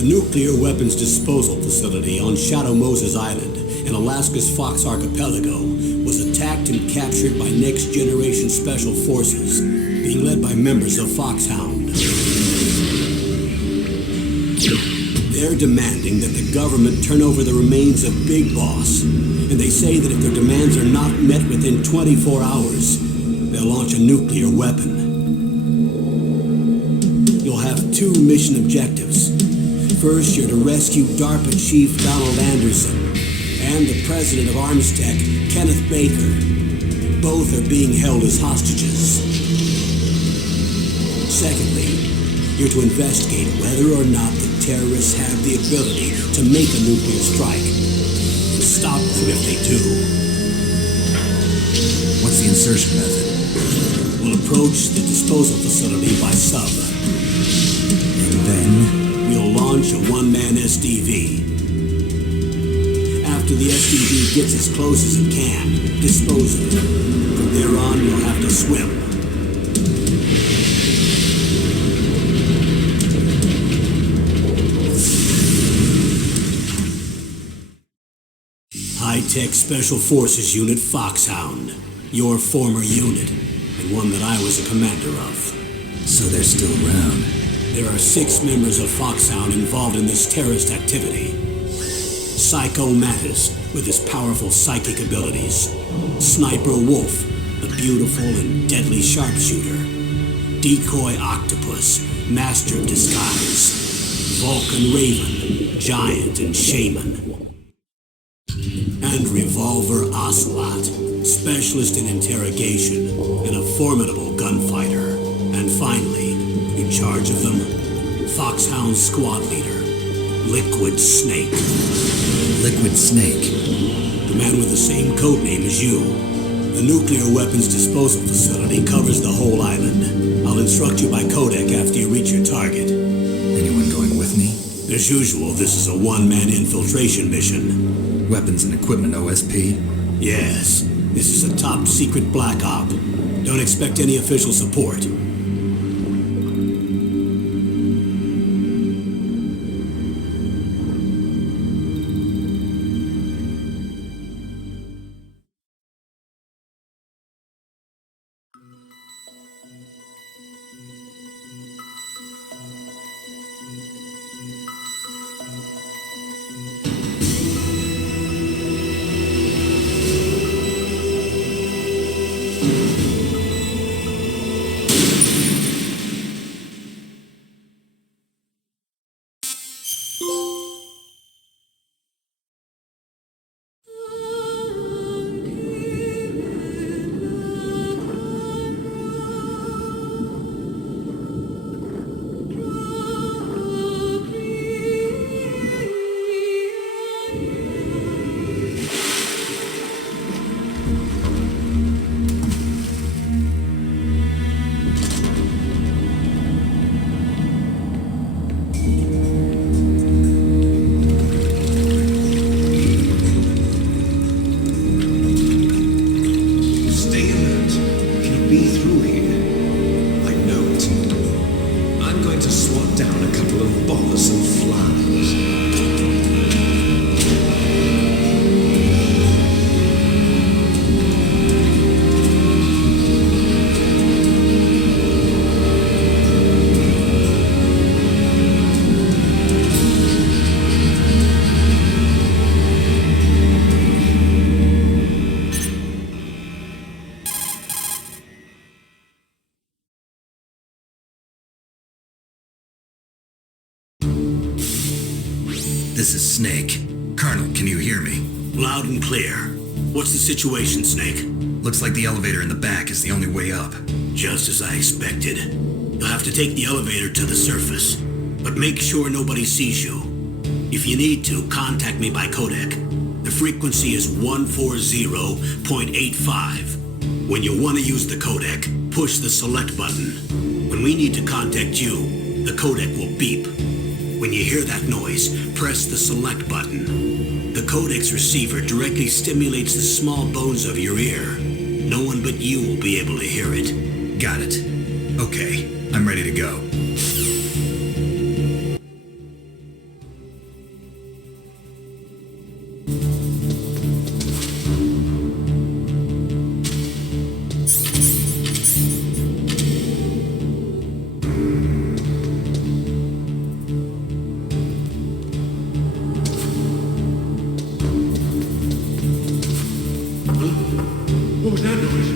Nuclear weapons disposal facility on Shadow Moses Island in Alaska's Fox Archipelago was attacked and captured by next-generation special forces being led by members of FOX-HOUND. They're demanding that the government turn over the remains of Big Boss, and they say that if their demands are not met within 24 hours, they'll launch a nuclear weapon. You'll have two mission objectives. First, you're to rescue DARPA Chief Donald Anderson and the president of ArmsTech, Kenneth Baker. Both are being held as hostages. Secondly, you're to investigate whether or not the terrorists have the ability to make a nuclear strike and stop them if they do. What's the insertion method? We'll approach the disposal facility by sub. And then? We'll launch a one-man SDV. After the SDV gets as close as it can, dispose of it. From there on, you'll have to swim. High-Tech Special Forces Unit FOX-HOUND. Your former unit, and one that I was a commander of. So they're still around. There are 6 members of FOX-HOUND involved in this terrorist activity. Psycho Mattis, with his powerful psychic abilities. Sniper Wolf, the beautiful and deadly sharpshooter. Decoy Octopus, master of disguise. Vulcan Raven, giant and shaman. And Revolver Ocelot, specialist in interrogation and a formidable gunfighter. And finally, in charge of them, FOX-HOUND squad leader, Liquid Snake. Liquid Snake? The man with the same code name as you. The nuclear weapons disposal facility covers the whole island. I'll instruct you by codec after you reach your target. Anyone going with me? As usual, this is a one-man infiltration mission. Weapons and equipment OSP? Yes. This is a top-secret black op. Don't expect any official support. This is Snake. Colonel, can you hear me? Loud and clear. What's the situation, Snake? Looks like the elevator in the back is the only way up. Just as I expected. You'll have to take the elevator to the surface, but make sure nobody sees you. If you need to, contact me by codec. The frequency is 140.85. When you want to use the codec, push the select button. When we need to contact you, the codec will beep. When you hear that noise, press the select button. The codec's receiver directly stimulates the small bones of your ear. No one but you will be able to hear it. Got it. Okay, I'm ready to go. What was that noise?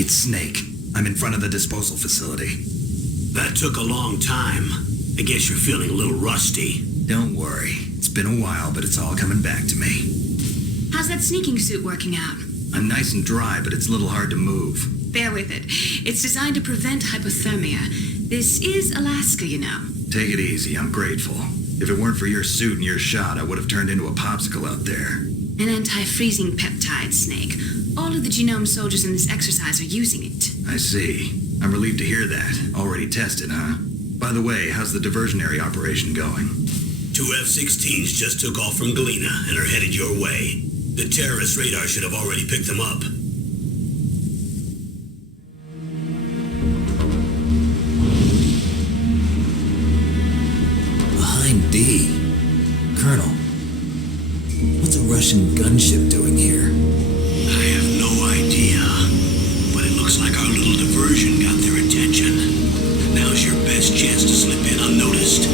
It's Snake. I'm in front of the disposal facility. That took a long time. I guess you're feeling a little rusty. Don't worry. It's been a while, but it's all coming back to me. How's that sneaking suit working out? I'm nice and dry, but it's a little hard to move. Bear with it. It's designed to prevent hypothermia. This is Alaska, you know. Take it easy. I'm grateful. If it weren't for your suit and your shot, I would have turned into a popsicle out there. An anti-freezing peptide, Snake. All of the genome soldiers in this exercise are using it. I see. I'm relieved to hear that. Already tested, huh? By the way, how's the diversionary operation going? 2 F-16s just took off from Galena and are headed your way. The terrorist radar should have already picked them up. Behind D. Colonel, what's a Russian gunship doing here? I have no idea, but it looks like our little diversion got their attention. Now's your best chance to slip in unnoticed.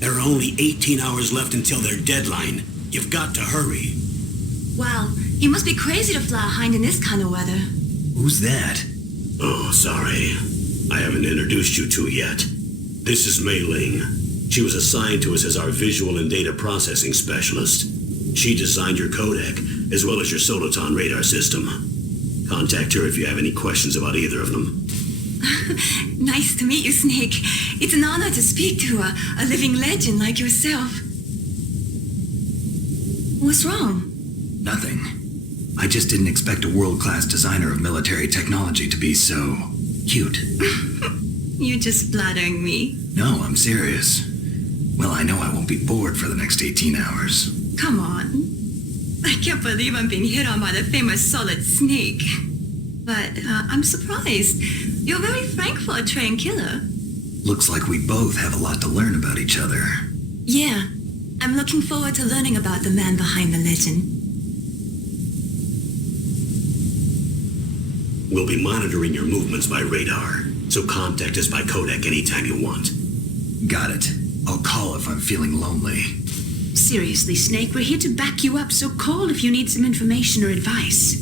There are only 18 hours left until their deadline. You've got to hurry. Wow, you must be crazy to fly a hind in this kind of weather. Who's that? Oh, sorry. I haven't introduced you to yet. This is Mei Ling. She was assigned to us as our visual and data processing specialist. She designed your codec, as well as your Soliton radar system. Contact her if you have any questions about either of them. Nice to meet you, Snake. It's an honor to speak to a living legend like yourself. What's wrong? Nothing. I just didn't expect a world-class designer of military technology to be so cute. You're just flattering me. No, I'm serious. Well, I know I won't be bored for the next 18 hours. Come on. I can't believe I'm being hit on by the famous Solid Snake. But I'm surprised. You're very frank for a trained killer. Looks like we both have a lot to learn about each other. Yeah, I'm looking forward to learning about the man behind the legend. We'll be monitoring your movements by radar, so contact us by codec anytime you want. Got it. I'll call if I'm feeling lonely. Seriously, Snake, we're here to back you up, so call if you need some information or advice.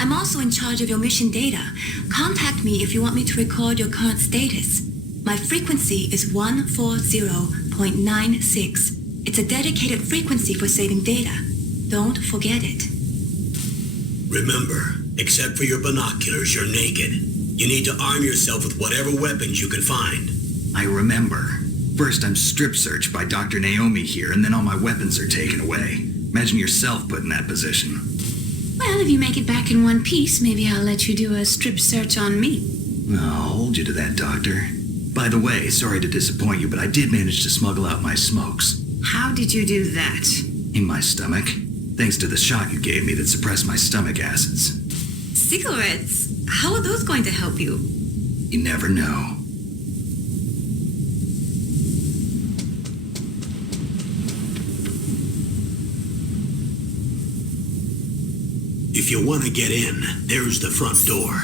I'm also in charge of your mission data. Contact me if you want me to record your current status. My frequency is 140.96. It's a dedicated frequency for saving data. Don't forget it. Remember, except for your binoculars, you're naked. You need to arm yourself with whatever weapons you can find. I remember. First I'm strip searched by Dr. Naomi here, and then all my weapons are taken away. Imagine yourself put in that position. Well, if you make it back in one piece, maybe I'll let you do a strip search on me. I'll hold you to that, Doctor. By the way, sorry to disappoint you, but I did manage to smuggle out my smokes. How did you do that? In my stomach. Thanks to the shot you gave me that suppressed my stomach acids. Cigarettes? How are those going to help you? You never know. If you want to get in, there's the front door.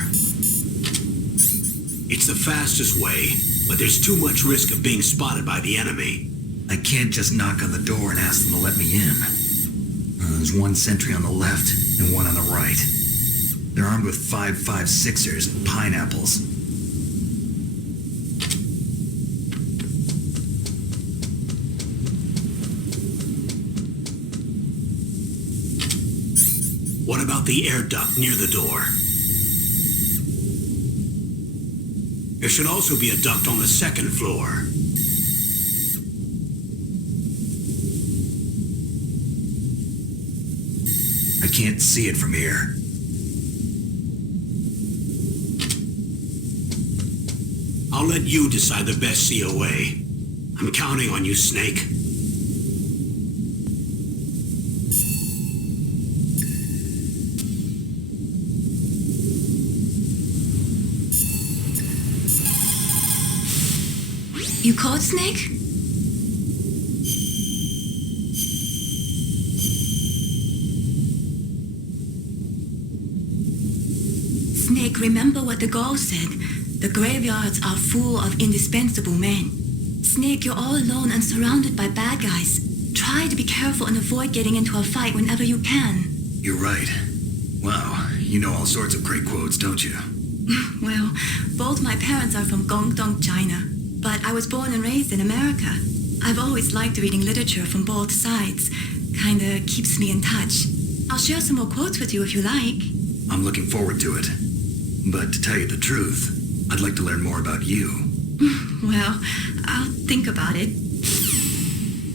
It's the fastest way, but there's too much risk of being spotted by the enemy. I can't just knock on the door and ask them to let me in. There's one sentry on the left and one on the right. They're armed with 5.56ers and pineapples. What about the air duct near the door? There should also be a duct on the second floor. I can't see it from here. I'll let you decide the best COA. I'm counting on you, Snake. You called, Snake? Snake, remember what the Gaul said. The graveyards are full of indispensable men. Snake, you're all alone and surrounded by bad guys. Try to be careful and avoid getting into a fight whenever you can. You're right. Wow, you know all sorts of great quotes, don't you? Well, both my parents are from Guangdong, China, but I was born and raised in America. I've always liked reading literature from both sides. Kinda keeps me in touch. I'll share some more quotes with you if you like. I'm looking forward to it. But to tell you the truth, I'd like to learn more about you. Well, I'll think about it.